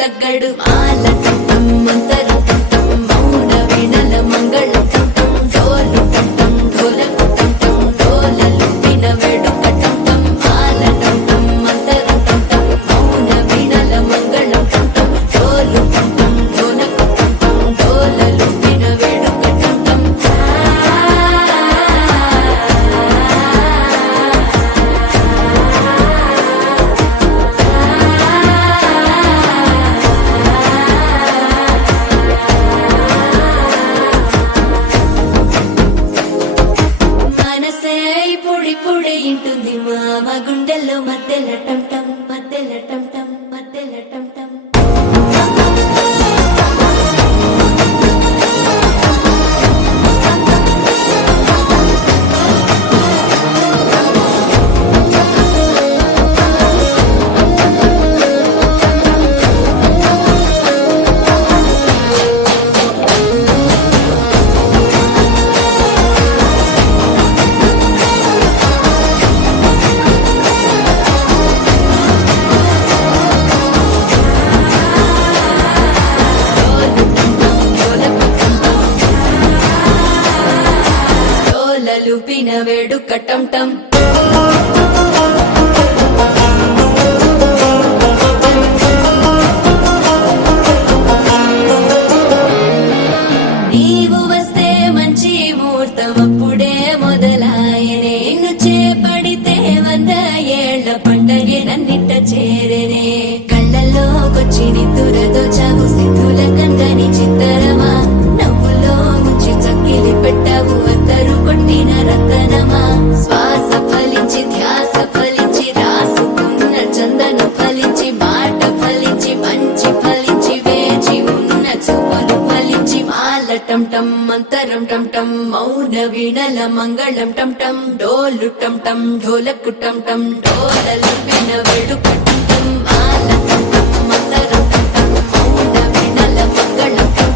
తగ్గడు మాల టం మంతరం టం మౌన వీణల మంగళం టం డోలు టం ఢోలకు టం డోలలు విన వేడుక టం మాల టం మంతరం టం మౌన వీణల మంగళం టం డోలు టం ఢోలకు టం డోలలు విన వేడుక టం మనసే పొడి పొడి ఇంటుంది మామ గుండెల్లో మధ్యల టం టం మధ్యల టం టం మధ్యల టం టం లూపిన వేడుక టం టం నీవు వస్తే మంచి ముహూర్తం అప్పుడే మొదలాయనే నిన్ను చేపడితే 100 ఏళ్ల పండగే నన్నిట్ట చేరనే కళ్ళల్లోకొచ్చి నిద్దురతో చావు సిద్ధుల కందని చిత్తరమా నవ్వులో ముంచి చక్కిలి పెట్టావు అద్దరు కొట్టిన రతనమా శ్వాస ఫలించి ధ్యాస ఫలించి రాసుకున్న చందన ఫలించి మాట ఫలించి మంచి ఫలించి వేచి ఉన్న చూపులు ఫలించి మాల టం టం మంతరం టం టం మౌన వీణల మంగళం టం టం డోలు టం టం ఢోలకు టం టం డోలలు విన వేడుక టం టం మాల టం టం మంతరం టం టం మౌన వీణల మంగళం టం